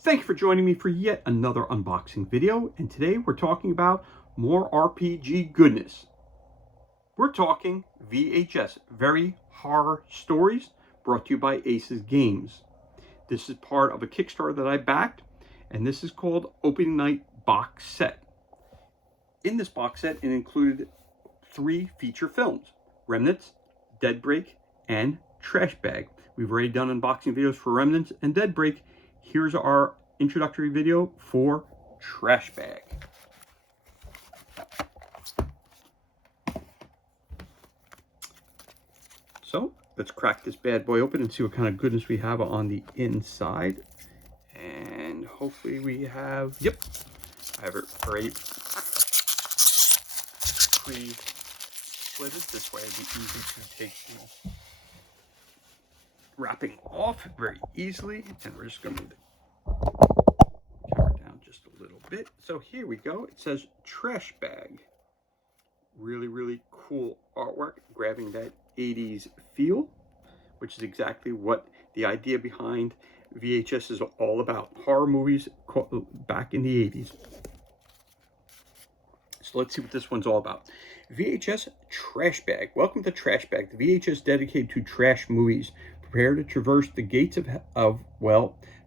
Thank you for joining me for yet another unboxing video, and today we're talking about more RPG goodness. We're talking VHS-Very horror stories brought to you by Aces Games. This is part of a Kickstarter that I backed, and this is called Opening Night Box Set. In this box set, it included 3 feature films: Remnants, Dead Break, and Trash Bag. We've already done unboxing videos for Remnants and Dead Break. Here's our introductory video for Trash Bag. So let's crack this bad boy open and see what kind of goodness we have on the inside. And hopefully we have, yep, I have it already pre-slitted. This way it'd be easy to take the wrapping off very easily. And we're just going to move the camera down just a little bit. So here we go. It says Trash Bag. Really cool artwork, grabbing that 80s feel, which is exactly what the idea behind VHS is all about. Horror movies back in the 80s. So let's see what this one's all about. VHS Trash Bag. Welcome to Trash Bag, the VHS dedicated to trash movies. Prepare to traverse the gates of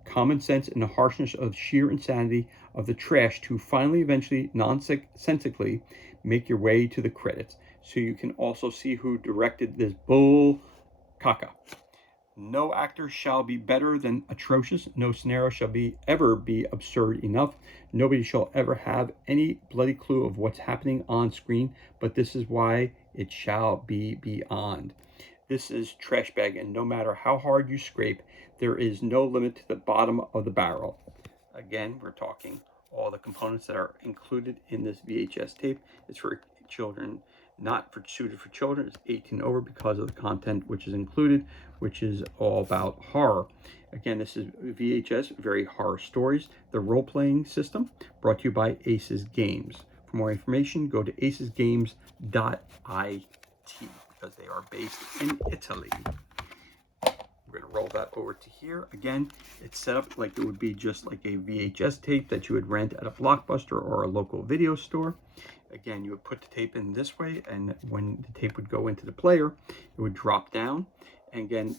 common sense and the harshness of sheer insanity of the trash to finally, eventually, nonsensically make your way to the credits. So you can also see who directed this bull caca. No actor shall be better than atrocious. No scenario shall ever be absurd enough. Nobody shall ever have any bloody clue of what's happening on screen, but this is why it shall be beyond. This is Trash Bag, and no matter how hard you scrape, there is no limit to the bottom of the barrel. Again, we're talking all the components that are included in this VHS tape. It's for children, not suited for children. It's 18 over because of the content which is included, which is all about horror. Again, this is VHS Very Horror Stories, the role-playing system, brought to you by Aces Games. For more information, go to acesgames.it because they are based in Italy. We're going to roll that over to here. Again, it's set up like it would be just like a VHS tape that you would rent at a Blockbuster or a local video store. Again, you would put the tape in this way, and when the tape would go into the player, it would drop down. And again,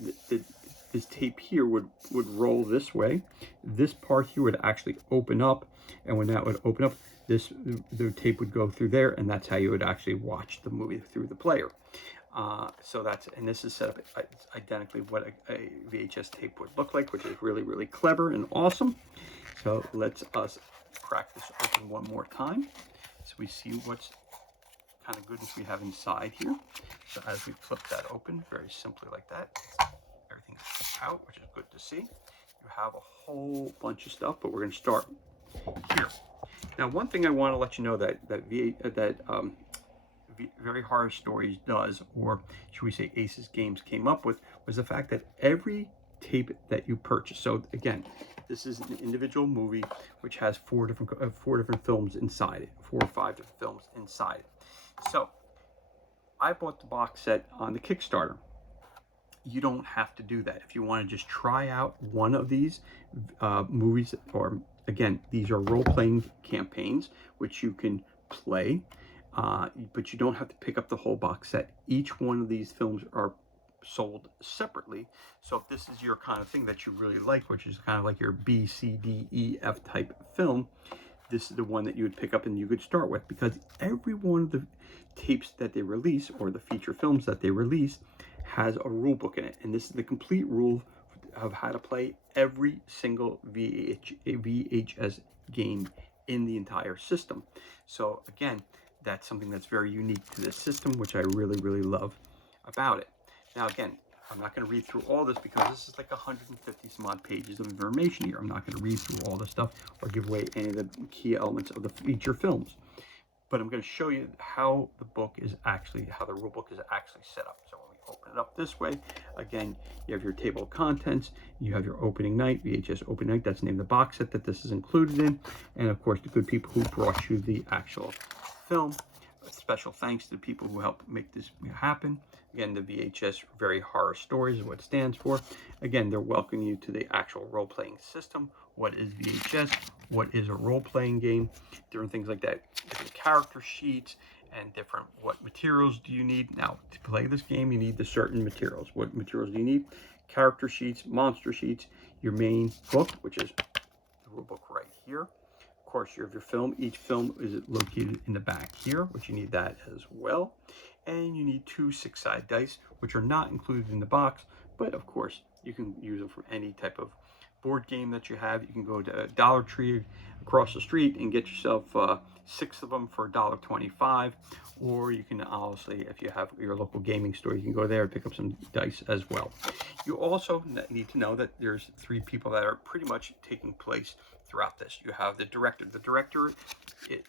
this tape here would roll this way. This part here would actually open up, and when that would open up, the tape would go through there, and that's how you would actually watch the movie through the player. And this is set up identically what a VHS tape would look like, which is really clever and awesome. So let's crack this open one more time so we see what kind of goodness we have inside here. So as we flip that open, very simply like that, everything's out, which is good to see. You have a whole bunch of stuff, but we're going to start here. Now, one thing I want to let you know that Very Horror Stories does, or should we say Aces Games came up with, was the fact that every tape that you purchase, so again, this is an individual movie which has four different films inside it, 4 or 5 different films inside it. So I bought the box set on the Kickstarter. You don't have to do that. If you want to just try out one of these movies, or again, these are role-playing campaigns which you can play. But you don't have to pick up the whole box set. Each one of these films are sold separately. So if this is your kind of thing that you really like, which is kind of like your B, C, D, E, F type film, this is the one that you would pick up and you could start with, because every one of the tapes that they release, or the feature films that they release, has a rule book in it. And this is the complete rule of how to play every single VHS game in the entire system. So again, that's something that's very unique to this system, which I really love about it. Now again, I'm not going to read through all this because this is like 150 some odd pages of information here. I'm not going to read through all this stuff or give away any of the key elements of the feature films. But I'm going to show you how the rule book is actually set up. So when we open it up this way, again, you have your table of contents, you have your opening night, VHS opening night, that's the name of the box set that this is included in, and of course the good people who brought you the actual film. Special thanks to the people who helped make this happen. Again, the VHS-Very horror stories is what it stands for. Again, they're welcoming you to the actual role-playing system. What is VHS? What is a role-playing game? Different things like that. Different character sheets and different what materials do you need. Now, to play this game, you need the certain materials. What materials do you need? Character sheets, monster sheets, your main book, which is the rule book right here. Of course, you have your film. Each film is located in the back here, which you need that as well. And you need 2 6-sided dice, which are not included in the box, but of course, you can use them for any type of board game that you have. You can go to Dollar Tree across the street and get yourself 6 of them for $1.25, or you can obviously, if you have your local gaming store, you can go there and pick up some dice as well. You also need to know that there's 3 people that are pretty much taking place throughout this. You have the director. The director,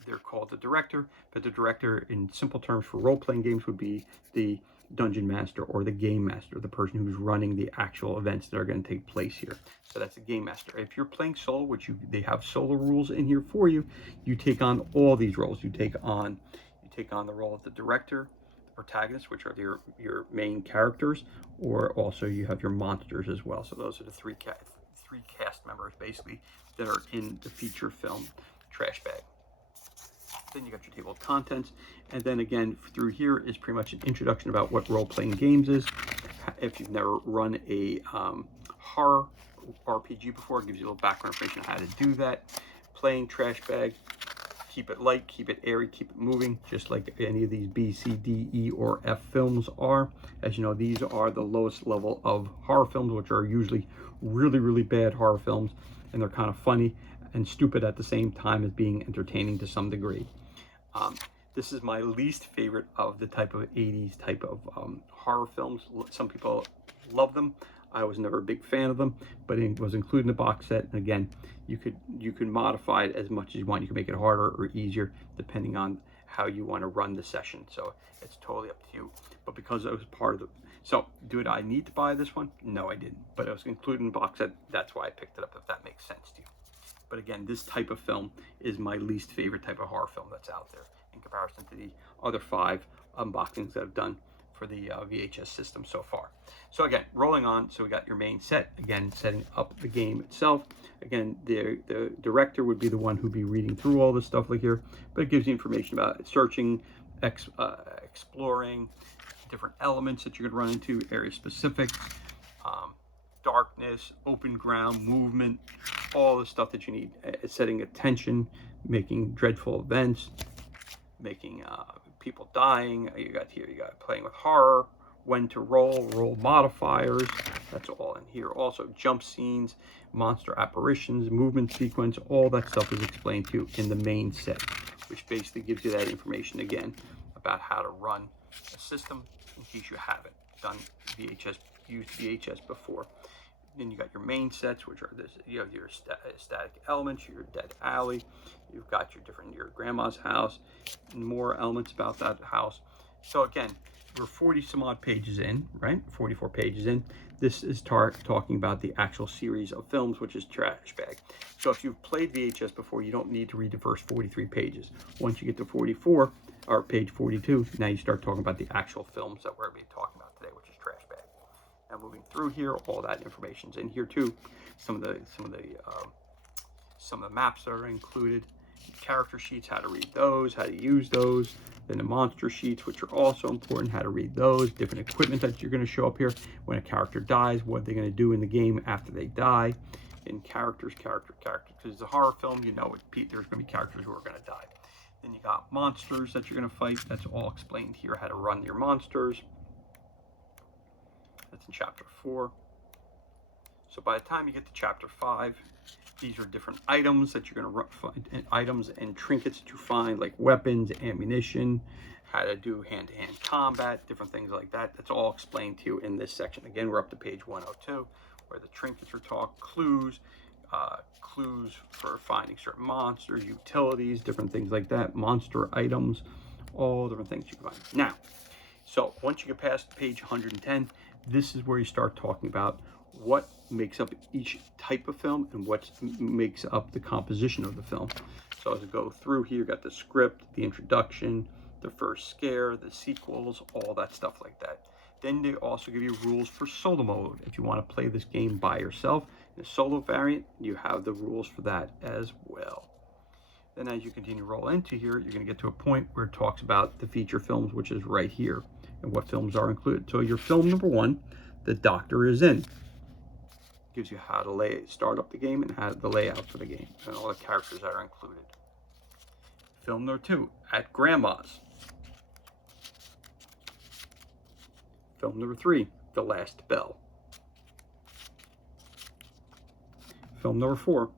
they're called the director, but the director in simple terms for role-playing games would be the dungeon master or the game master, the person who's running the actual events that are going to take place here. So that's the game master. If you're playing solo, which they have solo rules in here for you, you take on all these roles. You take on the role of the director, the protagonist, which are your main characters, or also you have your monsters as well. So those are the three cast members basically that are in the feature film Trash Bag. Then you got your table of contents, and then again through here is pretty much an introduction about what role-playing games is. If you've never run a horror RPG before, it gives you a little background information on how to do that. Playing Trash Bag, keep it light, keep it airy, keep it moving, just like any of these B, C, D, E, or F films are. As you know, these are the lowest level of horror films, which are usually really, really bad horror films, and they're kind of funny and stupid at the same time as being entertaining to some degree. This is my least favorite of the type of 80s type of horror films. Some people love them. I was never a big fan of them, but it was included in the box set. And again, you can modify it as much as you want. You can make it harder or easier depending on how you want to run the session. So it's totally up to you. But because it was part of the, so did I need to buy this one? No, I didn't. But it was included in the box set. That's why I picked it up, if that makes sense to you. But again, this type of film is my least favorite type of horror film that's out there in comparison to the other 5 unboxings that I've done for the VHS system so far. So again, rolling on, so we got your main set, again, setting up the game itself. Again, the director would be the one who'd be reading through all this stuff like here, but it gives you information about searching, exploring, different elements that you're gonna run into, area specific, darkness, open ground, movement, all the stuff that you need. Setting attention, making dreadful events, making people dying. You got playing with horror, when to roll modifiers. That's all in here. Also jump scenes, monster apparitions, movement sequence, all that stuff is explained to you in the main set, which basically gives you that information again about how to run a system in case you haven't used VHS before. Then you got your main sets, which are this. You have your static elements, your dead alley. You've got your grandma's house, and more elements about that house. So again, we're 40 some odd pages in, right? 44 pages in. This is talking about the actual series of films, which is Trash Bag. So if you've played VHS before, you don't need to read the first 43 pages. Once you get to 44 or page 42, now you start talking about the actual films that we're going to be talking about today, which is Trash Bag. Now moving through here, all that information's in here too. Some of the maps that are included, character sheets, how to read those, how to use those. Then the monster sheets, which are also important, how to read those. Different equipment that you're going to show up here when a character dies, what they're going to do in the game after they die. And characters, because it's a horror film, you know there's going to be characters who are going to die. Then you got monsters that you're going to fight. That's all explained here, how to run your monsters. That's in chapter 4. So by the time you get to chapter 5, these are different items that you're going to find, items and trinkets that you find, like weapons, ammunition, how to do hand-to-hand combat, different things like that. That's all explained to you in this section. Again, we're up to page 102, where the trinkets are taught, clues for finding certain monsters, utilities, different things like that, monster items, all different things you can find. Now, so once you get past page 110, this is where you start talking about what makes up each type of film and what makes up the composition of the film. So as I go through here, you got the script, the introduction, the first scare, the sequels, all that stuff like that. Then they also give you rules for solo mode. If you want to play this game by yourself in a solo variant, you have the rules for that as well. Then as you continue to roll into here, you're going to get to a point where it talks about the feature films, which is right here, and what films are included. So your film number 1, The Doctor is In. Gives you how to start up the game and how the layout for the game and all the characters that are included. Film number 2, At Grandma's. Film number 3, The Last Bell. Film number 4,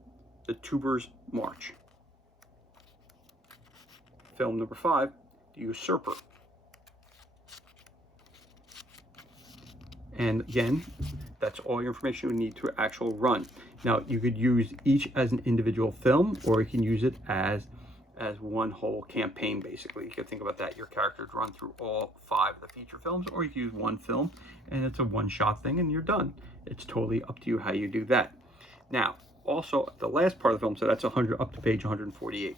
The Tubers March. Film number 5, The Usurper. And again, that's all your information you need to actual run. Now, you could use each as an individual film, or you can use it as one whole campaign, basically. You can think about that. Your characters run through all 5 of the feature films, or you can use one film, and it's a one-shot thing, and you're done. It's totally up to you how you do that. Now, also, the last part of the film, so that's 100 up to page 148.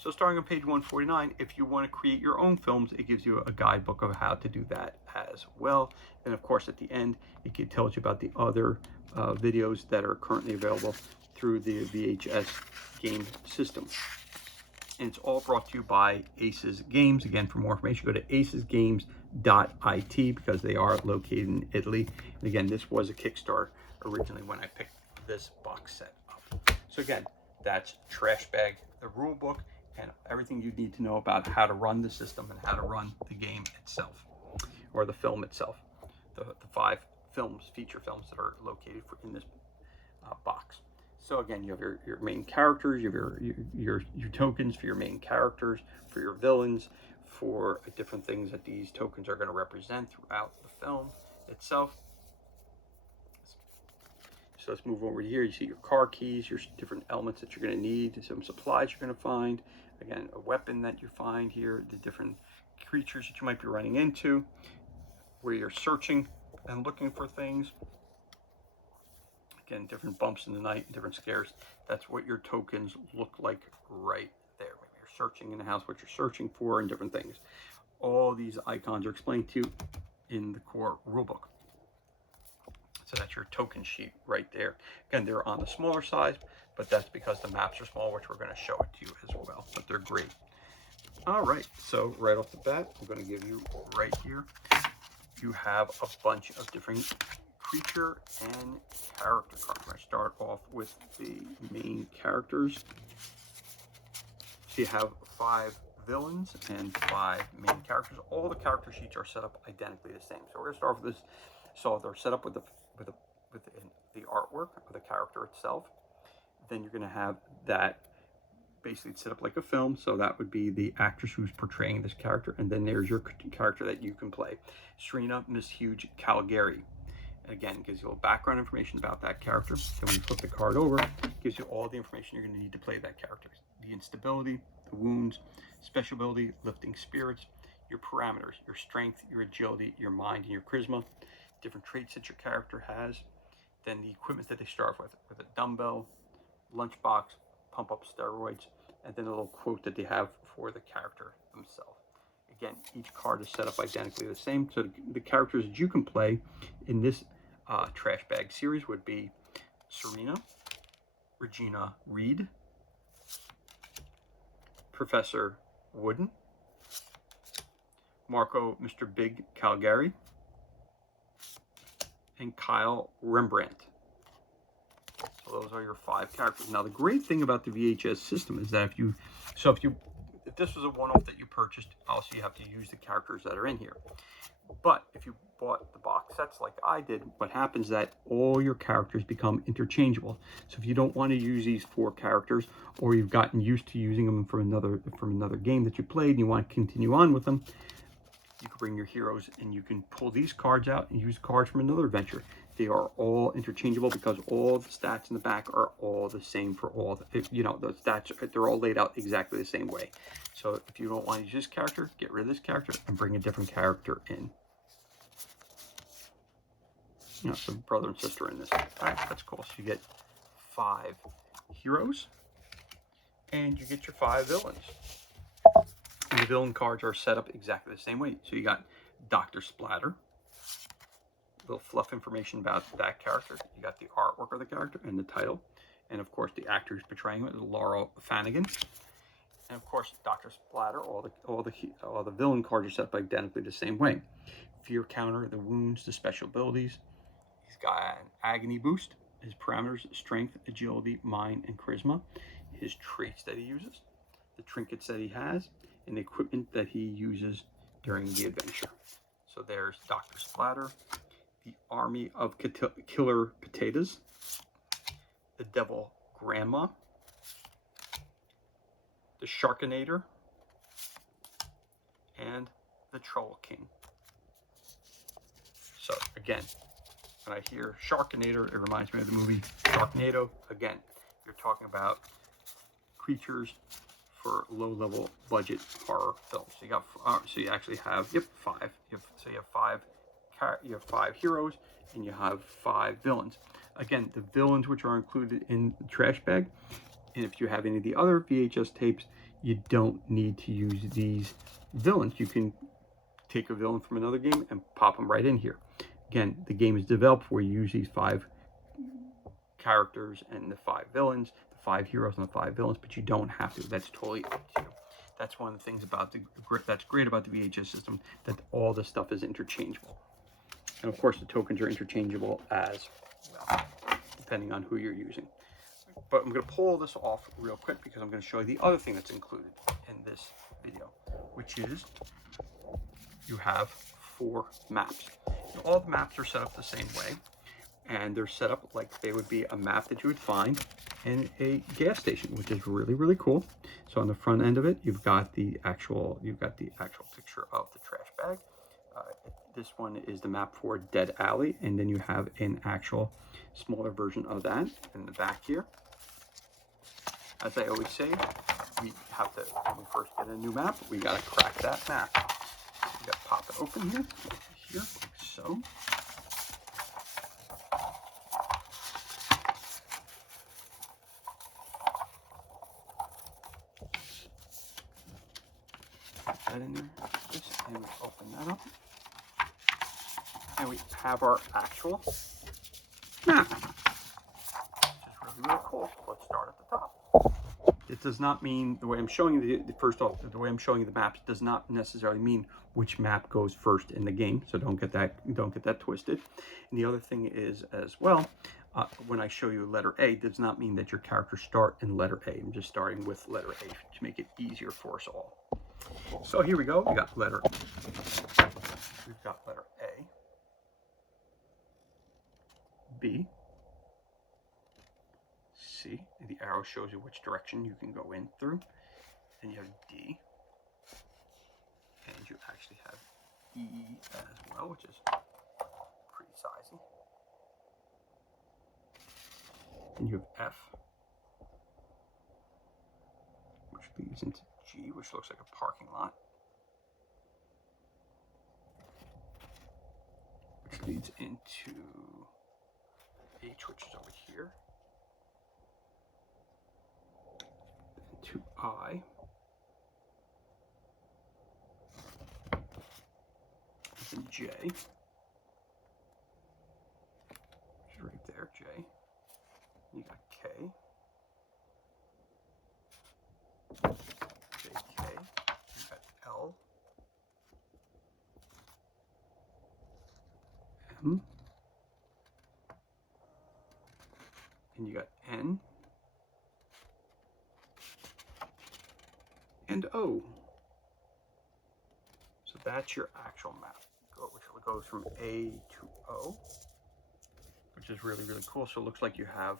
So starting on page 149, if you want to create your own films, it gives you a guidebook of how to do that as well. And of course, at the end, it tells you about the other videos that are currently available through the VHS game system. And it's all brought to you by Aces Games. Again, for more information, go to acesgames.it because they are located in Italy. And again, this was a Kickstarter originally when I picked this box set up. So again, that's Trash Bag, the rule book, and everything you need to know about how to run the system and how to run the game itself, or the film itself. The 5 films, feature films that are located in this box. So again, you have your main characters, you have your tokens for your main characters, for your villains, for different things that these tokens are going to represent throughout the film itself. So let's move over here. You see your car keys, your different elements that you're going to need, some supplies you're going to find. Again, a weapon that you find here, the different creatures that you might be running into, where you're searching and looking for things. Again, different bumps in the night, different scares. That's what your tokens look like right there. Maybe you're searching in the house, what you're searching for, and different things. All these icons are explained to you in the core rulebook. So that's your token sheet right there. Again, they're on the smaller size, but that's because the maps are small, which we're going to show it to you as well, but they're great. All right, so right off the bat, I'm going to give you right here, you have a bunch of different creature and character cards. I'm going to start off with the main characters. So you have 5 villains and 5 main characters. All the character sheets are set up identically the same. So we're going to start with this. So they're set up with the artwork of the character itself. Then you're going to have that basically set up like a film. So that would be the actress who's portraying this character. And then there's your character that you can play. Serena Miss Huge Calgary. Again, gives you a little background information about that character. So when you flip the card over, it gives you all the information you're going to need to play that character. The instability, the wounds, special ability, lifting spirits, your parameters, your strength, your agility, your mind, and your charisma, different traits that your character has, then the equipment that they start with a dumbbell, lunchbox, pump up steroids, and then a little quote that they have for the character themselves. Again, each card is set up identically the same. So the characters that you can play in this Trash Bag series would be Serena, Regina Reed, Professor Wooden, Marco Mr. Big Calgary, and Kyle Rembrandt. So those are your 5 characters. Now the great thing about the VHS system is that if this was a one-off that you purchased, also you have to use the characters that are in here. But if you bought the box sets like I did, what happens is that all your characters become interchangeable. So if you don't want to use these 4 characters, or you've gotten used to using them from another game that you played and you want to continue on with them, you can bring your heroes and you can pull these cards out and use cards from another adventure. They are all interchangeable because all the stats in the back are all the same for all the stats, they're all laid out exactly the same way. So if you don't want to use this character, get rid of this character and bring a different character in. Some brother and sister in this. All right, that's cool. So you get 5 heroes and you get your 5 villains. And the villain cards are set up exactly the same way. So you got Dr. Splatter, little fluff information about that character. You got the artwork of the character and the title. And of course, the actor who's portraying it is Laurel Flanagan. And of course, Dr. Splatter, all the villain cards are set up identically the same way. Fear counter, the wounds, the special abilities. He's got an agony boost. His parameters: strength, agility, mind, and charisma. His traits that he uses, the trinkets that he has, and the equipment that he uses during the adventure. So there's Dr. Splatter, the Army of Killer Potatoes, the Devil Grandma, the Sharkinator, and the Troll King. So again, when I hear Sharkinator, it reminds me of the movie Sharknado. Again, you're talking about creatures for low-level budget horror films. So you got, so you actually have, five. You have five heroes, and you have 5 villains. Again, the villains which are included in the trash bag. And if you have any of the other VHS tapes, you don't need to use these villains. You can take a villain from another game and pop them right in here. Again, the game is developed where you use these 5 characters and the 5 villains, the 5 heroes and the 5 villains, but you don't have to. That's totally up to you. That's one of the things about that's great about the VHS system, that all the stuff is interchangeable. And of course, the tokens are interchangeable as well, depending on who you're using. But I'm going to pull this off real quick because I'm going to show you the other thing that's included in this video, which is you have 4 maps. And all the maps are set up the same way, and they're set up like they would be a map that you would find in a gas station, which is really, really cool. So on the front end of it, you've got the actual picture of the trash bag. This one is the map for Dead Alley, and then you have an actual smaller version of that in the back here. As I always say, we have to, when we first get a new map, we got to crack that map. We got to pop it open here, like so. Put that in there, and we open that up. And we have our actual map, which is really, really cool. Let's start at the top. It does not mean, the way I'm showing you the way I'm showing you the maps does not necessarily mean which map goes first in the game. So don't get that twisted. And the other thing is as well, when I show you letter A, does not mean that your characters start in letter A. I'm just starting with letter A to make it easier for us all. So here we go. We've got letter A, B, C. The arrow shows you which direction you can go in through. Then you have D, and you actually have E as well, which is pretty sizey. And you have F, which leads into G, which looks like a parking lot, which leads into H, which is over here, to I, then J, which is right there, J. You got K, JK, you got L, M, and you got N, and O. So that's your actual map, which goes from A to O, which is really, really cool. So it looks like you have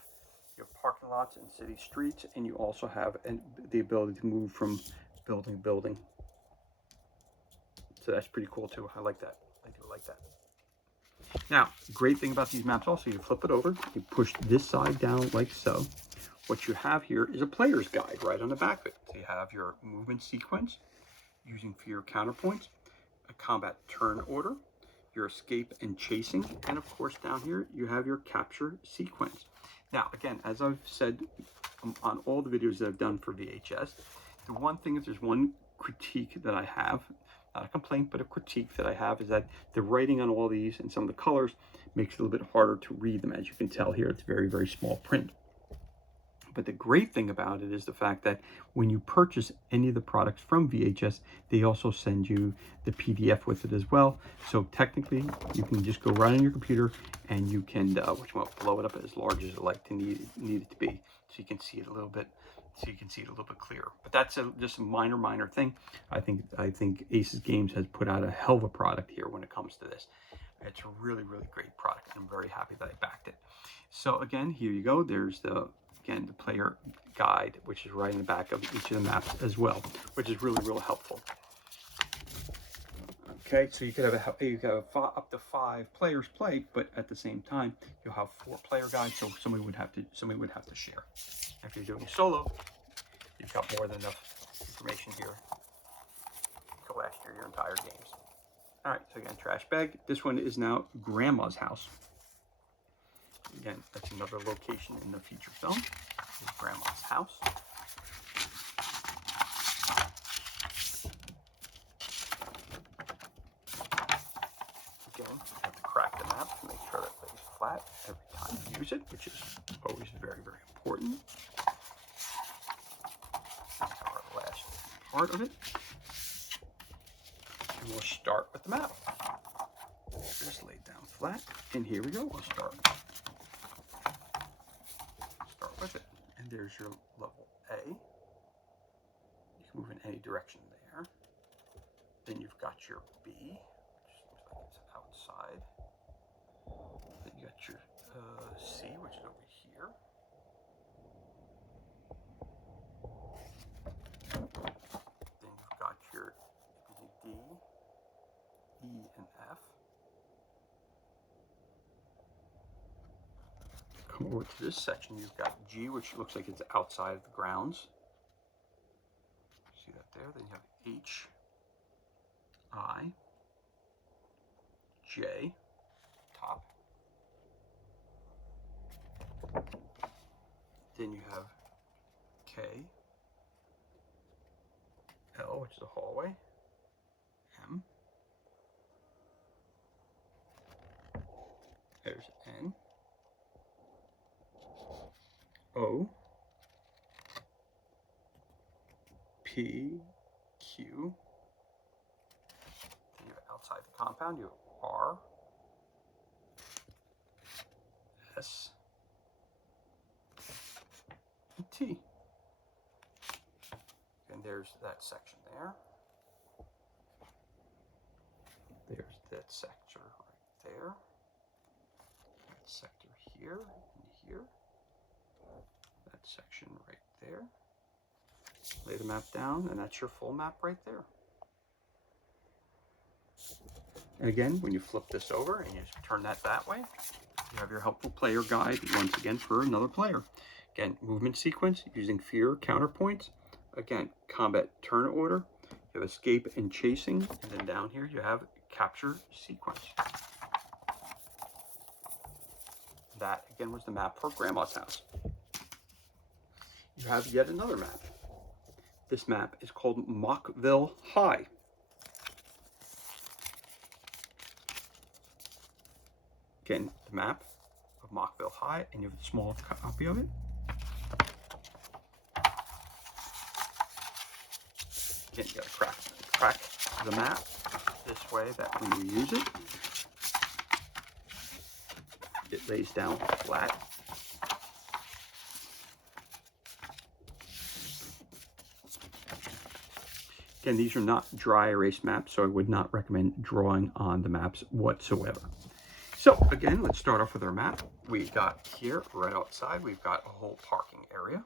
your parking lots and city streets, and you also have the ability to move from building to building. So that's pretty cool too. I like that. I do like that. Now, great thing about these maps also, you flip it over, you push this side down like so. What you have here is a player's guide right on the back of it. So you have your movement sequence using for your counterpoints, a combat turn order, your escape and chasing, and of course down here you have your capture sequence. Now again, as I've said on all the videos that I've done for VHS, the one thing, if there's one critique that I have, not a complaint, but a critique that I have, is that the writing on all these and some of the colors makes it a little bit harder to read them. As you can tell here, it's very, very small print. But the great thing about it is the fact that when you purchase any of the products from VHS, they also send you the PDF with it as well. So technically, you can just go right on your computer and you can blow it up as large as you like to need it to be, so you can see it a little bit. Clearer. But that's just a minor thing. I think Aces Games has put out a hell of a product here when it comes to this. It's a really, really great product, and I'm very happy that I backed it. So again, here you go. There's the player guide, which is right in the back of each of the maps as well, which is really, really helpful. Okay, so you could have up to 5 players play, but at the same time, you'll have 4 player guides, so somebody would have to share. If you're doing solo, you've got more than enough information here to last your entire games. All right, so again, trash bag. This one is now Grandma's house. Again, that's another location in the feature film. Grandma's house. Again, you have to crack the map to make sure that lays flat every time you use it, which is always very, very important. Our last part of it. And we'll start with the map. Just lay it down flat, and here we go. We'll start with it. And there's your level A. You can move in any direction there. Then you've got your B, which looks like it's outside. Then you got your C, which is over here. Then you've got your D, E, and F. Come over to this section, you've got G, which looks like it's outside of the grounds. See that there? Then you have H, I, J, top. Then you have K, L, which is a hallway, M, there's N, O, P, Q. Then you have outside the compound, you have R, S, and T. And there's that section there. There's that sector right there. That sector here and here. That section right there. Lay the map down, and that's your full map right there. And again, when you flip this over and you just turn that way, you have your helpful player guide once again for another player. Again, movement sequence using fear counterpoints. Again, combat turn order. You have escape and chasing, and then down here you have capture sequence. That again was the map for Grandma's house. You have yet another map. This map is called Mockville High. Again, the map of Mockville High, and you have a small copy of it. Again, you gotta crack the map this way that when you use it, it lays down flat. Again, these are not dry erase maps, so I would not recommend drawing on the maps whatsoever. So again, let's start off with our map. We've got here, right outside, we've got a whole parking area.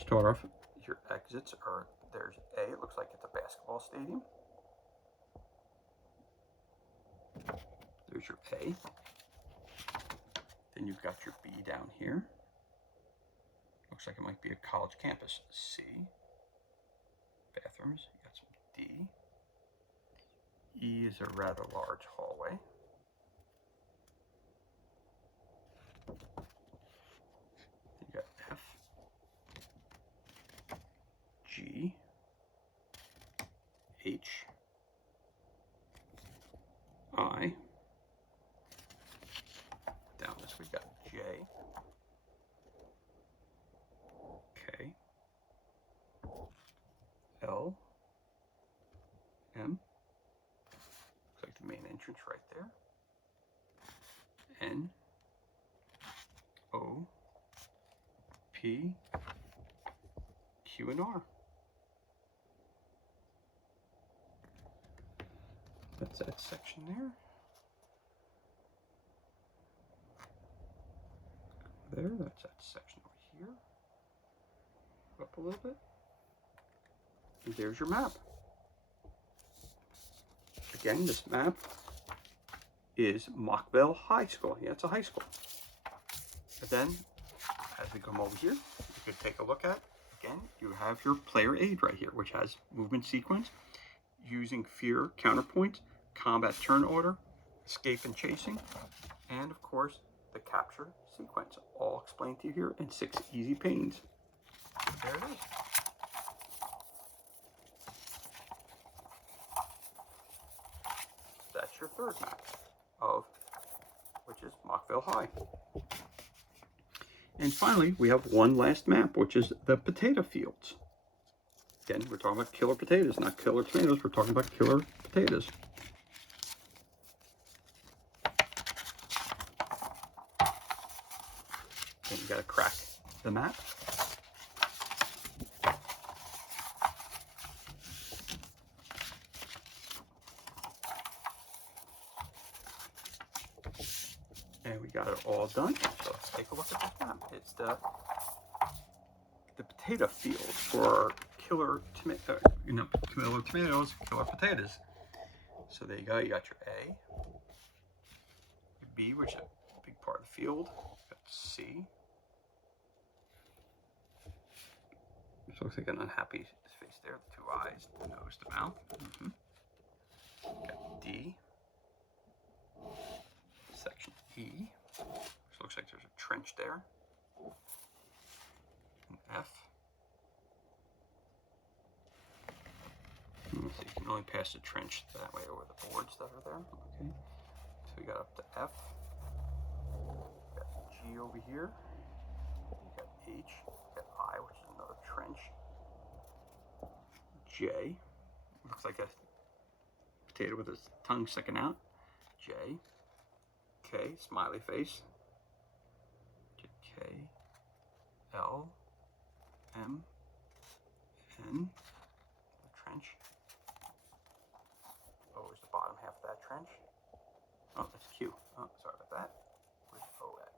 Start off, your exits are, there's A, it looks like it's a basketball stadium. There's your A. Then you've got your B down here. Looks like it might be a college campus. C. Bathrooms. You got some D. E is a rather large hallway. You got F. trench right there. N O P Q and R. That's that section there. There, that's that section over here. Up a little bit. And there's your map. Again, this map is Mockville High School. Yeah, it's a high school. And then, as we come over here, you could take a look at, again, you have your player aid right here, which has movement sequence, using fear counterpoint, combat turn order, escape and chasing, and of course, the capture sequence, all explained to you here in 6 easy panes. There it is. That's your third map of, which is Mockville High. And finally, we have one last map, which is the potato fields. Again, we're talking about killer potatoes, not killer tomatoes. We're talking about killer potatoes. And you got to crack the map. And we got it all done. So let's take a look at this map. It's the potato field for killer tomatoes, killer potatoes. So there you go. You got your A, your B, which is a big part of the field. You got C. This looks like an unhappy face there. The 2 eyes, the nose, the mouth. Got D. Section E, which looks like there's a trench there. And F. Let's see, you can only pass the trench that way over the boards that are there. Okay. So we got up to F. We got G over here. We got H. We got I, which is another trench. J. Looks like a potato with his tongue sticking out. J. K, smiley face. K, L, M, N, the trench. O is the bottom half of that trench. Oh, that's Q. Oh, sorry about that. Where's O at?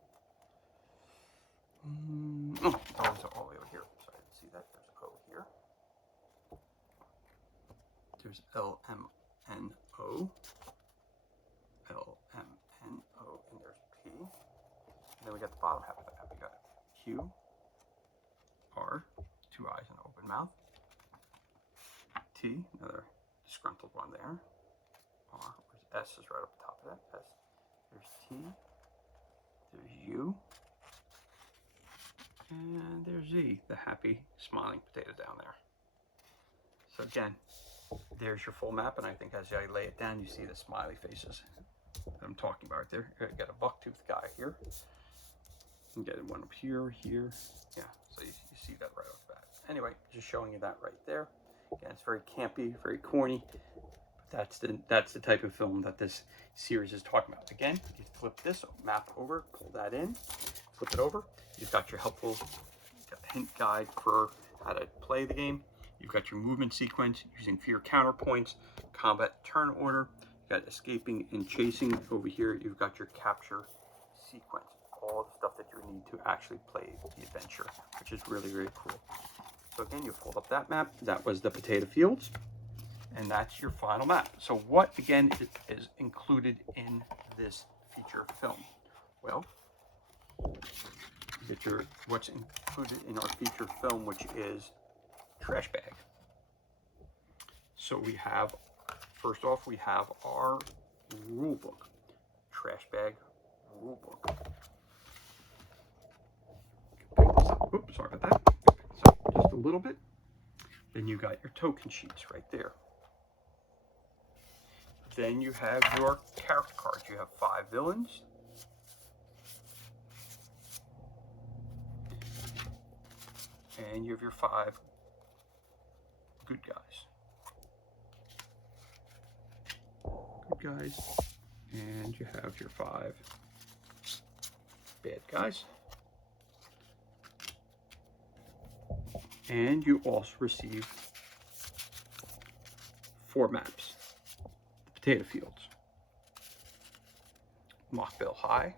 Oh, O's are all the way over here. Sorry, I didn't see that. There's O here. There's L, M, N, O. L, M, N, O, and there's P. And then we got the bottom half of the map. We got Q, R, 2 eyes and an open mouth. T, another disgruntled one there. R, where's S is right up the top of that. S. There's T. There's U. And there's Z, the happy, smiling potato down there. So again, there's your full map, and I think as I lay it down, you see the smiley faces that I'm talking about right there. You got a bucktooth guy here. You get one up here, here. Yeah, so you see that right off the bat. Anyway, just showing you that right there. Again, it's very campy, very corny. But that's the type of film that this series is talking about. Again, you flip this map over, pull that in, flip it over. You've got your helpful hint guide for how to play the game. You've got your movement sequence using fear counterpoints, combat turn order. You've got escaping and chasing over here. You've got your capture sequence, all the stuff that you need to actually play the adventure, which is really, really cool. So again, you fold up that map. That was the potato fields, and that's your final map. So what, again, is included in this feature film? Well, what's included in our feature film, which is trash bag. So we have, first off, we have our rule book, trash bag rule book. Oops, sorry about that. So just a little bit. Then you got your token sheets right there. Then you have your character cards. You have 5 villains. And you have your 5 good guys. Good guys. And you have your 5 bad guys. And you also receive 4 maps. The potato fields, Mockville High,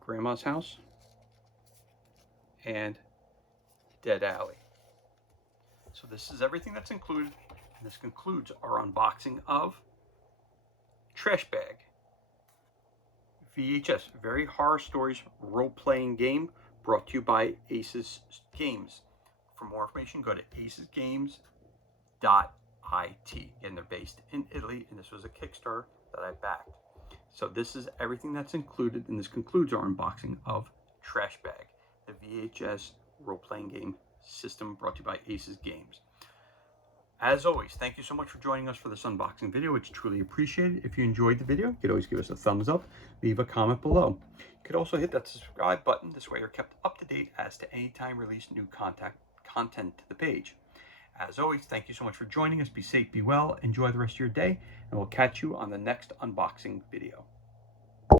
Grandma's house, and Dead Alley. So this is everything that's included, and this concludes our unboxing of Trash Bag VHS Very Horror Stories role-playing game, brought to you by Aces Games. For more information, go to acesgames.it. And they're based in Italy, and this was a Kickstarter that I backed. So this is everything that's included, and this concludes our unboxing of Trash Bag, the VHS role-playing game system brought to you by Aces Games. As always, thank you so much for joining us for this unboxing video. It's truly appreciated. If you enjoyed the video, you could always give us a thumbs up, leave a comment below. You could also hit that subscribe button. This way you're kept up to date as to any time release new content to the page. As always, thank you so much for joining us. Be safe, be well, enjoy the rest of your day, and we'll catch you on the next unboxing video.